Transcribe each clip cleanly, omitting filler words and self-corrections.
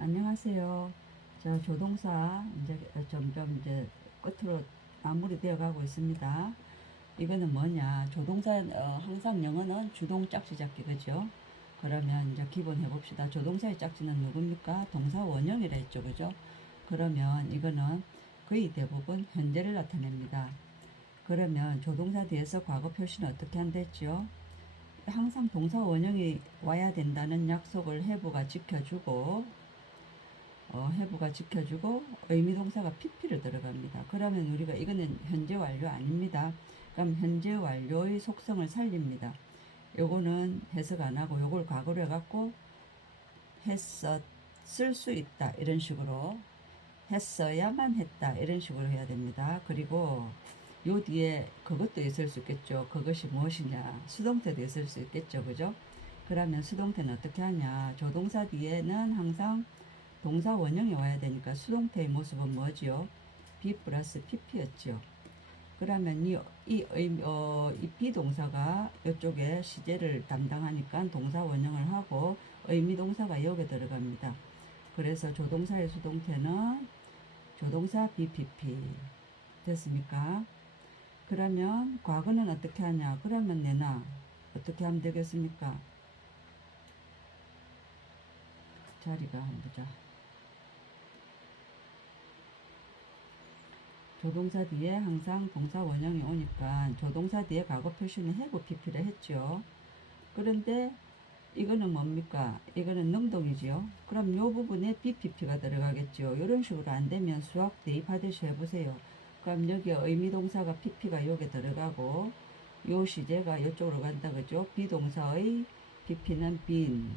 안녕하세요. 저 조동사 이제 점점 이제 끝으로 마무리되어 가고 있습니다. 이거는 뭐냐? 조동사 항상 영어는 주동 짝지 잡기 그죠? 그러면 이제 기본 해봅시다. 조동사의 짝지는 누굽니까? 동사 원형이라 했죠, 그죠? 그러면 이거는 거의 대부분 현재를 나타냅니다. 그러면 조동사 뒤에서 과거 표시는 어떻게 한댔죠? 항상 동사 원형이 와야 된다는 약속을 해부가 지켜주고 해부가 지켜주고 의미동사가 pp를 들어갑니다. 그러면 우리가 이거는 현재 완료 아닙니다. 그럼 현재 완료의 속성을 살립니다. 요거는 해석 안 하고 요걸 과거로 해갖고 했었을 수 있다 이런 식으로 했어야만 했다 이런 식으로 해야 됩니다. 그리고 요 뒤에 그것도 있을 수 있겠죠. 그것이 무엇이냐 수동태도 있을 수 있겠죠. 그죠? 그러면 수동태는 어떻게 하냐 조동사 뒤에는 항상 동사 원형이 와야 되니까 수동태의 모습은 뭐지요? be 플러스 pp였죠. 그러면 이 비동사가 이쪽에 시제를 담당하니까 동사 원형을 하고 의미동사가 여기에 들어갑니다. 그래서 조동사의 수동태는 조동사 BPP 됐습니까? 그러면 과거는 어떻게 하냐? 그러면 내나 어떻게 하면 되겠습니까? 자리가 한번 보자. 조동사 뒤에 항상 동사 원형이 오니까 조동사 뒤에 과거 표시는 have pp를 했죠. 그런데 이거는 뭡니까? 이거는 능동이지요. 그럼 요 부분에 bpp가 들어가겠죠. 이런 식으로 안 되면 수학 대입하듯이 해보세요. 그럼 여기에 의미동사가 pp가 여기 들어가고 요 시제가 이쪽으로 간다 그죠? 비동사의 pp는 been,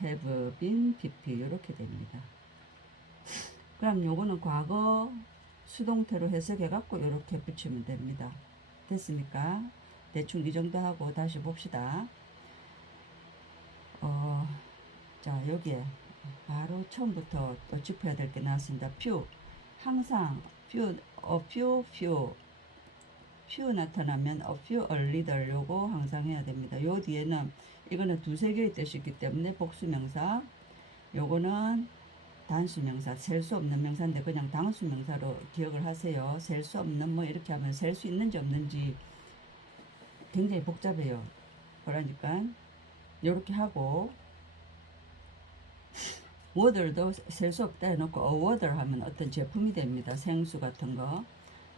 have been, pp 이렇게 됩니다. 그럼 요거는 과거 수동태로 해석해 갖고 이렇게 붙이면 됩니다. 됐습니까? 대충 이 정도 하고 다시 봅시다. 자 여기에 바로 처음부터 또 짚어야 될 게 나왔습니다. few 항상 few 나타나면 a few a little 요거 항상 해야 됩니다. 요 뒤에는 이거는 두세 개의 뜻이 있기 때문에 복수명사 요거는 단수명사, 셀 수 없는 명사인데 그냥 단수명사로 기억을 하세요. 셀 수 없는 뭐 이렇게 하면 셀 수 있는지 없는지 굉장히 복잡해요. 그러니까 이렇게 하고 water도 셀 수 없다 해놓고 a water 하면 어떤 제품이 됩니다. 생수 같은 거.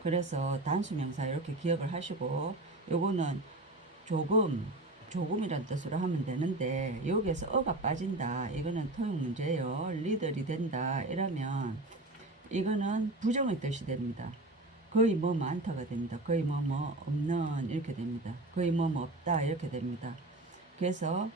그래서 단수명사 이렇게 기억을 하시고 요거는 조금이란 뜻으로 하면 되는데 여기에서 어가 빠진다. 이거는 토용 문제예요. 리들이 된다. 이러면 이거는 부정의 뜻이 됩니다. 거의 뭐 많다가 됩니다. 거의 뭐 없는 이렇게 됩니다. 거의 뭐 없다 이렇게 됩니다. 그래서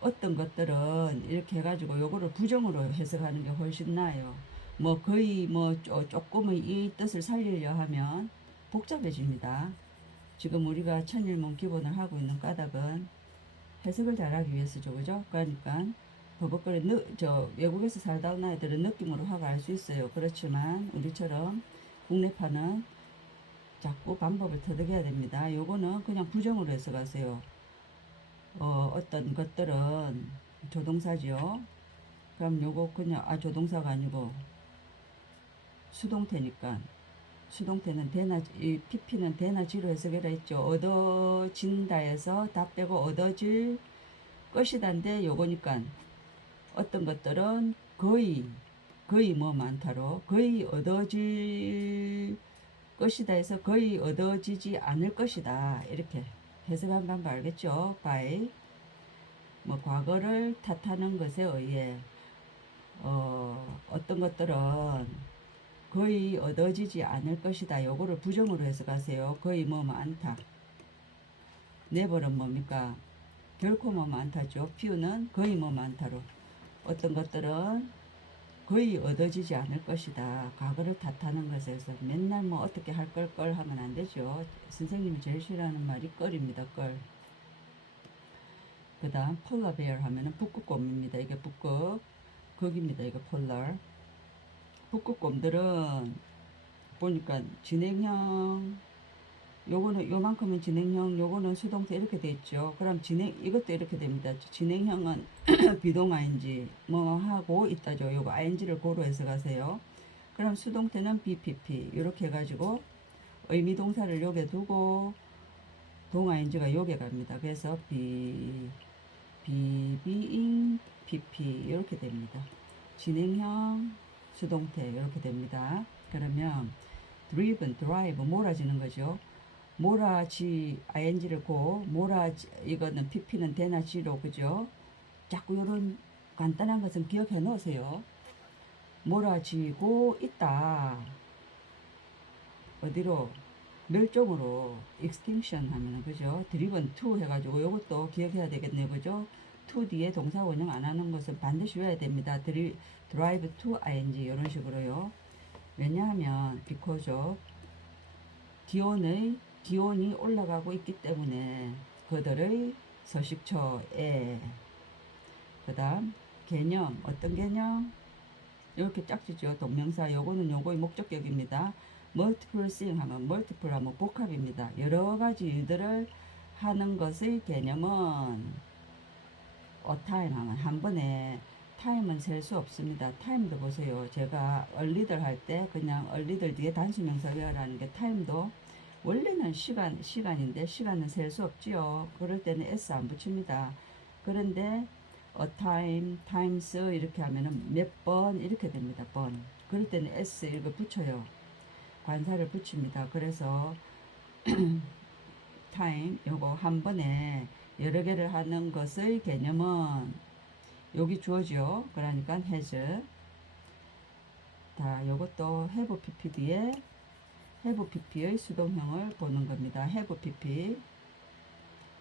어떤 것들은 이렇게 해가지고 요거를 부정으로 해석하는 게 훨씬 나아요. 뭐 거의 뭐 조금의 이 뜻을 살리려 하면 복잡해집니다. 지금 우리가 천일문 기본을 하고 있는 까닭은 해석을 잘하기 위해서죠. 그죠? 그러니까 버벅거리 외국에서 살다 온 아이들은 느낌으로 확 알 수 있어요. 그렇지만 우리처럼 국내파는 자꾸 방법을 터득해야 됩니다. 요거는 그냥 부정으로 해석하세요. 어떤 것들은 조동사지요. 그럼 요거 그냥 조동사가 아니고 수동태니까 수동태는 대나 이 pp는 대나지로 해석이라 했죠. 얻어진다에서 다 빼고 얻어질 것이다인데 요거니까 어떤 것들은 거의 뭐 많다로 거의 얻어질 것이다 해서 거의 얻어지지 않을 것이다 이렇게 해석한 방법 알겠죠? by 뭐 과거를 탓하는 것에 의해 어떤 것들은 거의 얻어지지 않을 것이다. 요거를 부정으로 해석하세요. 거의 뭐 많다. never은 뭡니까? 결코 뭐 많다죠. few는 거의 뭐 많다로. 어떤 것들은 거의 얻어지지 않을 것이다. 과거를 탓하는 것에서 맨날 뭐 어떻게 할 걸 하면 안 되죠. 선생님이 제일 싫어하는 말이 껄입니다. 껄. 그 다음 폴라베어 하면은 북극곰입니다. 이게 북극입니다. 이거 폴라. 북극곰들은 보니까 진행형 요거는 요만큼은 진행형, 요거는 수동태 이렇게 돼 있죠. 그럼 이것도 이렇게 됩니다. 진행형은 비동 ing 뭐 하고 있다죠. 요거 ing를 고로 해서 가세요. 그럼 수동태는 BPP 이렇게 해가지고 의미 동사를 요게 두고 동 ing가 요게 갑니다. 그래서 being PP 이렇게 됩니다. 진행형 수동태 이렇게 됩니다. 그러면 drive 몰아지는 거죠. 몰아지 ing를 몰아지 이거는 pp는 대나 지로 그죠. 자꾸 이런 간단한 것은 기억해 놓으세요. 몰아지고 있다. 어디로? 멸종으로 extinction 하면은 그죠. driven to 해가지고 요것도 기억해야 되겠네요. 그죠. to 뒤에 동사 원형 안 하는 것은 반드시 외워야 됩니다. drive to ing 이런 식으로요. 왜냐하면 because of 기온이 올라가고 있기 때문에 그들의 서식처에 그 다음 개념 어떤 개념 이렇게 짝지죠. 동명사 요거는 요거의 목적격입니다. multiple thing 하면 multiple 하면 복합입니다. 여러 가지 일들을 하는 것의 개념은 a time 하면 한 번에 타임은 셀 수 없습니다. 타임도 보세요. 제가 얼리들 할 때 그냥 얼리들 뒤에 단수명사 외워라는 게 타임도 원래는 시간인데 시간은 셀 수 없지요. 그럴 때는 s 안 붙입니다. 그런데 a time, times 이렇게 하면은 몇 번 이렇게 됩니다. 번. 그럴 때는 s 이거 붙여요. 관사를 붙입니다. 그래서 time 요거 한 번에 여러 개를 하는 것의 개념은 여기 주어져. 그러니까 has. 다 요것도 have pp 뒤에 have pp의 수동형을 보는 겁니다. have pp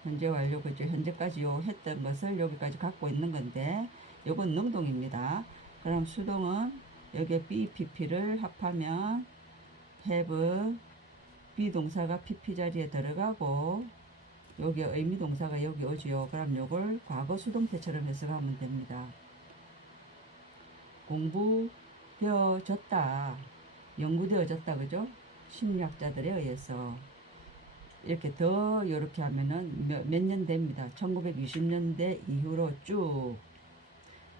현재 완료 그죠. 현재까지 요 했던 것을 여기까지 갖고 있는 건데 요건 능동입니다. 그럼 수동은 여기에 bpp를 합하면 have 비동사가 pp 자리에 들어가고 여기 의미 동사가 여기 오지요. 그럼 요걸 과거 수동태처럼 해석하면 됩니다. 공부되어졌다. 연구되어졌다. 그죠? 심리학자들에 의해서. 이렇게 더 이렇게 하면은 몇 년 됩니다. 1920년대 이후로 쭉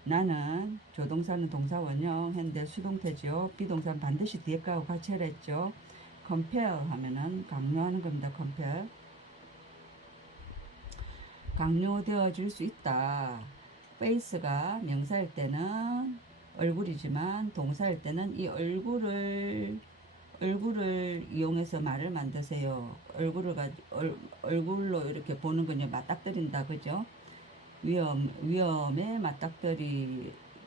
나는 조동사는 동사 원형 했는데 수동태죠. 비동사는 반드시 뒤에 가고 같이 했죠. compare 하면은 강요하는 겁니다. compare. 강요되어 줄 수 있다. face가 명사일 때는 얼굴이지만 동사일 때는 이 얼굴을 이용해서 말을 만드세요. 얼굴로 이렇게 보는 거냐 맞닥뜨린다. 그죠? 위험에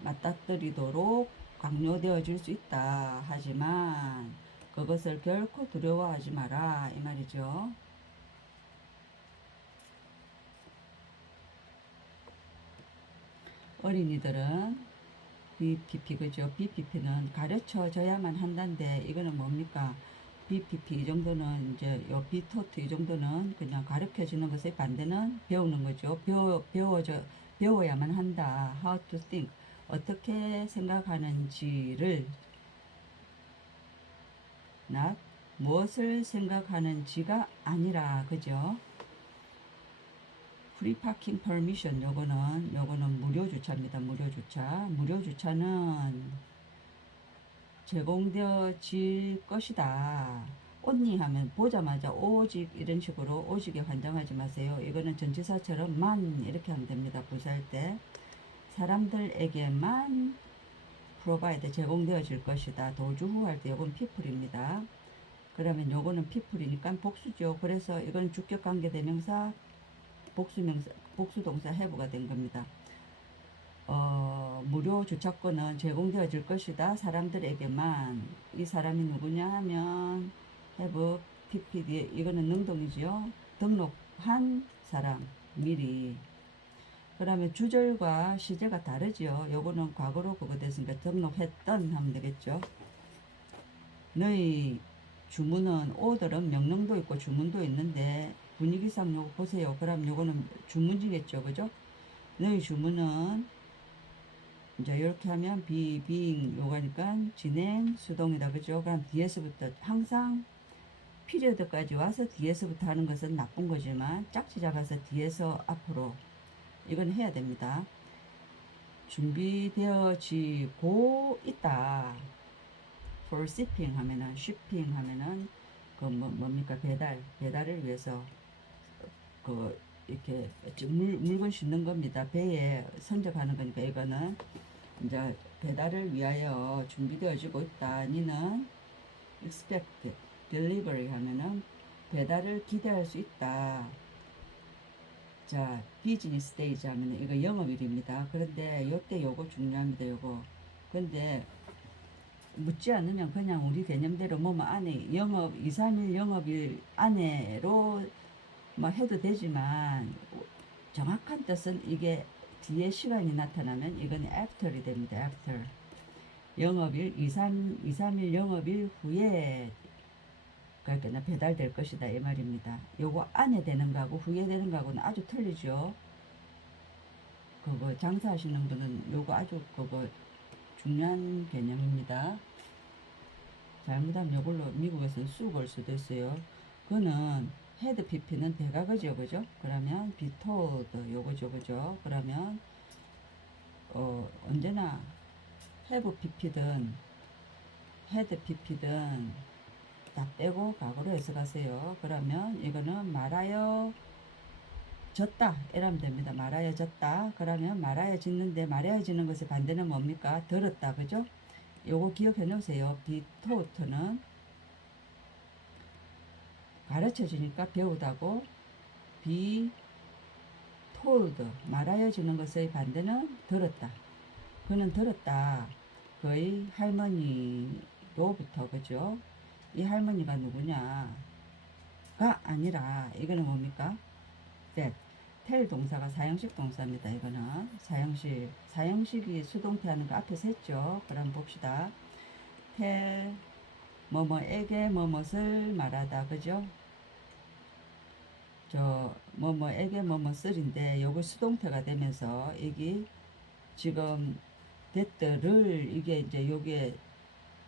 맞닥뜨리도록 강요되어 줄 수 있다. 하지만 그것을 결코 두려워하지 마라. 이 말이죠. 어린이들은 BPP 그죠? BPP는 가르쳐줘야만 한다는데 이거는 뭡니까? BPP 이 정도는 이제 요 비토트 이 정도는 그냥 가르쳐주는 것의 반대는 배우는 거죠. 배워야만 한다. How to think 어떻게 생각하는지를 not 무엇을 생각하는지가 아니라 그죠? 프리 파킹 퍼미션 요거는 무료 주차입니다. 무료 주차. 무료 주차는 제공되어질 것이다. only 하면 보자마자 오직 이런 식으로 오직에 환장하지 마세요. 이거는 전치사처럼 만 이렇게 하면 됩니다. 부사할 때 사람들에게만 provide 제공되어질 것이다. 도주후 할 때 요건 people입니다. 그러면 요거는 people이니까 복수죠. 그래서 이건 주격 관계 대명사 복수동사 have가 된 겁니다. 무료 주차권은 제공되어질 것이다. 사람들에게만. 이 사람이 누구냐 하면 have ppd 이거는 능동이지요. 등록한 사람 미리. 그러면 주절과 시제가 다르지요. 요거는 과거로 그거 됐으니까 등록했던 하면 되겠죠. 너희 주문은 오더는 명령도 있고 주문도 있는데 분위기상 요거 보세요. 그럼 요거는 주문이겠죠. 그죠? 너희 주문은 이제 이렇게 하면 being 요거니까 진행 수동이다. 그죠? 그럼 뒤에서부터 항상 피리어드까지 와서 뒤에서부터 하는 것은 나쁜 거지만 짝지 잡아서 뒤에서 앞으로 이건 해야 됩니다. 준비되어지고 있다. for shipping 하면은 shipping 하면은 그 뭡니까 배달을 위해서 그 이렇게 물건 싣는 겁니다. 배에 선적하는 거니까 이거는 이제 배달을 위하여 준비되어지고 있다. 니는 expect delivery 하면은 배달을 기대할 수 있다. 자, 비즈니스 데이즈 하면은 이거 영업일입니다. 그런데 요때 요거 중요합니다. 요거. 근데 묻지 않으면 그냥 우리 개념대로 뭐뭐 안에 영업 2, 3일 영업일 안에로 뭐 해도 되지만 정확한 뜻은 이게 뒤에 시간이 나타나면 이건 after이 됩니다. after. 영업일 2, 3일 영업일 후에 그러니까 배달될 것이다 이 말입니다. 요거 안에 되는 거하고 후에 되는 거하고는 아주 틀리죠. 그거 장사하시는 분은 요거 아주 그거 중요한 개념입니다. 잘못하면 요걸로 미국에서는 쑥 올 수도 있어요. 그거는 헤드 PP는 대가그죠, 그죠? 그러면 비토드 요거죠, 그죠? 그러면 언제나 have PP든 헤드 PP든 다 빼고 과거로 해석하세요. 그러면 이거는 말하여 졌다 이러면 됩니다. 말하여 졌다. 그러면 말하여 짓는데 말하여 짓는 것의 반대는 뭡니까? 들었다, 그죠? 요거 기억해 놓으세요. 비토트는 가르쳐 주니까 배우다고, be told 말하여 주는 것의 반대는 들었다. 그는 들었다. 거의 할머니로부터, 그죠? 이 할머니가 누구냐가 아니라 이거는 뭡니까? that 텔 동사가 사형식 동사입니다. 이거는 사형식이 수동태 하는 거 앞에서 했죠. 그럼 봅시다. 텔 뭐뭐에게 뭐뭇을 말하다, 그죠? 저 뭐뭐에게 뭐뭇을인데 요거 수동태가 되면서 이게 지금 that를 이게 이제 요게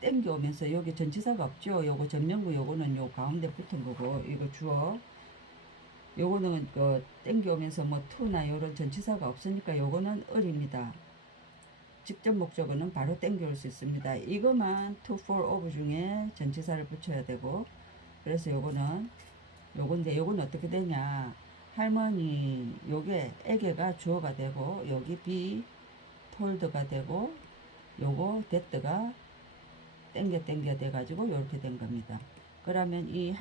땡겨오면서 요게 전치사가 없죠. 요거 전명구 요거는 요 가운데 붙은 거고 이거 주어 요거는 그 땡겨오면서 뭐 to나 요런 전치사가 없으니까 요거는 을입니다. 직접 목적어는 바로 땡겨올 수 있습니다. 이것만 to, for, of 중에 전치사를 붙여야 되고 그래서 요건데 요건 어떻게 되냐 할머니 요게 에게가 주어가 되고 여기 be told가 되고 요거 that가 땡겨 돼 가지고 요렇게 된 겁니다. 그러면 이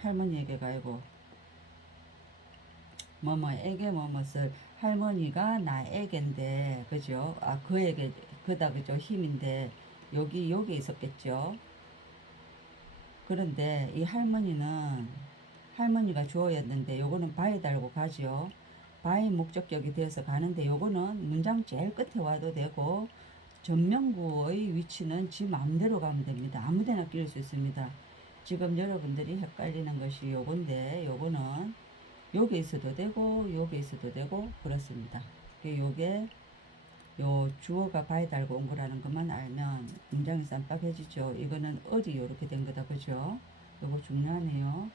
할머니에게가 아니고 뭐뭐에게 뭐뭇을 할머니가 나에게인데 그죠? 아 그에게 그다 그죠? 힘인데 여기 있었겠죠. 그런데 이 할머니가 주어였는데 요거는 바에 달고 가죠. 바의 목적격이 되어서 가는데 요거는 문장 제일 끝에 와도 되고 전명구의 위치는 지 마음대로 가면 됩니다. 아무데나 끼울 수 있습니다. 지금 여러분들이 헷갈리는 것이 요건데 요거는 여기 있어도 되고 여기 있어도 되고 그렇습니다. 요게 요 주어가 바에 달고 온 거라는 것만 알면 문장이 쌈박해지죠. 이거는 어디 요렇게 된 거다, 그죠? 요거 중요하네요.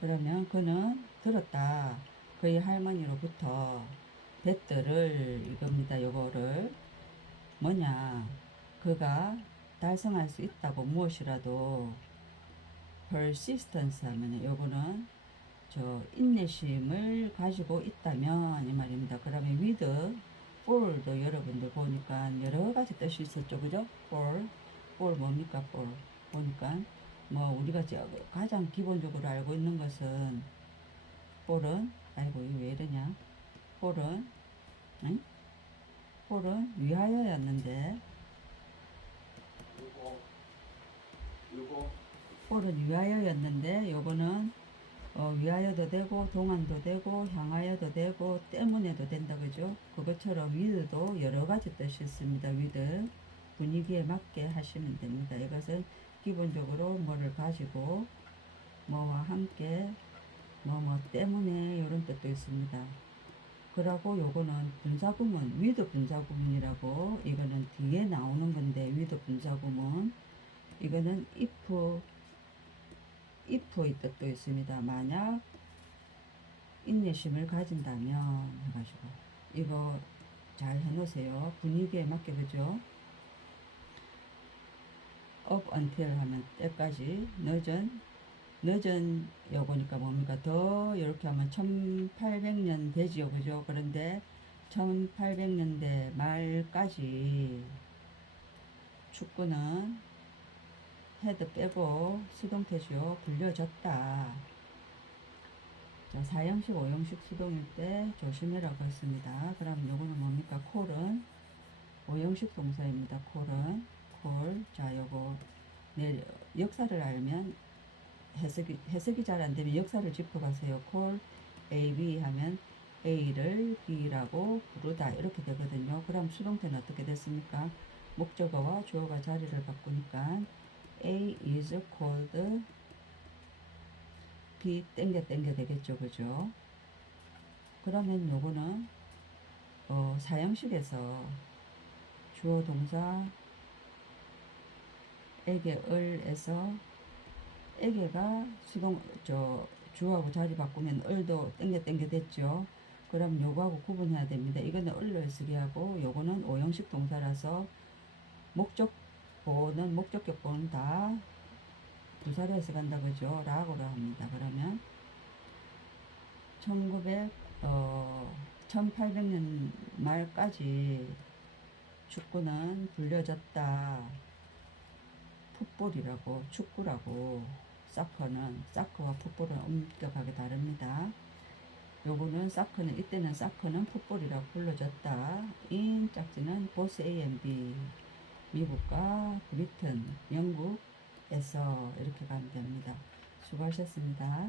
그러면 그는 들었다. 그의 할머니로부터 대들을 이겁니다. 요거를 뭐냐 그가 달성할 수 있다고 무엇이라도 persistence 하면 요거는 저 인내심을 가지고 있다면 이 말입니다. 그러면 with, for도 여러분들 보니까 여러 가지 뜻이 있었죠, 그죠? for 뭡니까? for 보니까 뭐 우리가 가장 기본적으로 알고 있는 것은 for은 아이고 이거 왜 이러냐? for은 응? for은 위하여였는데 for은 위하여였는데 요거는 위하여도 되고 동안도 되고 향하여도 되고 때문에도 된다, 그죠? 그것처럼 with도 여러 가지 뜻이 있습니다. with 분위기에 맞게 하시면 됩니다. 이것은 기본적으로 뭐를 가지고 뭐와 함께 뭐 때문에 이런 뜻도 있습니다. 그러고 요거는 분사구문, 위드 분사구문이라고, 이거는 뒤에 나오는 건데, 위드 분사구문. 이거는 if의 뜻도 있습니다. 만약 인내심을 가진다면 해가지고 이거 잘 해놓으세요. 분위기에 맞게. 그죠? up until 하면 때까지, 늦은 요거니까 뭡니까? 더 이렇게 하면 1800년 되지요. 그죠? 그런데 1800년대 말까지 축구는 헤드 빼고 수동태죠. 불려졌다. 자, 4형식, 5형식 수동일 때 조심해라고 했습니다. 그럼 요거는 뭡니까? 콜은 5형식 동사입니다. 콜은 콜. 자, 요거 역사를 알면 해석이 잘 안 되면 역사를 짚어가세요. 콜 A, B 하면 A를 B라고 부르다 이렇게 되거든요. 그럼 수동태는 어떻게 됐습니까? 목적어와 주어가 자리를 바꾸니까 A is called B 땡겨 되겠죠. 그죠? 그러면 요거는 사형식에서 주어 동사 에게 을에서 에게가 주어하고 자리 바꾸면 을도 땡겨 됐죠. 그럼 요거하고 구분해야 됩니다. 이거는 을을 쓰게 하고 요거는 5형식 동사라서 목적격보는 다 부사로 해석한다. 그죠? 라고로 합니다. 그러면 1800년 말까지 축구는 불려졌다. 풋볼이라고, 축구라고. 사커와 풋볼은 엄격하게 다릅니다. 요거는 이때는 사커는 풋볼이라고 불러졌다. in 짝지는 both A and B. 미국과 브리튼, 영국에서 이렇게 가면 됩니다. 수고하셨습니다.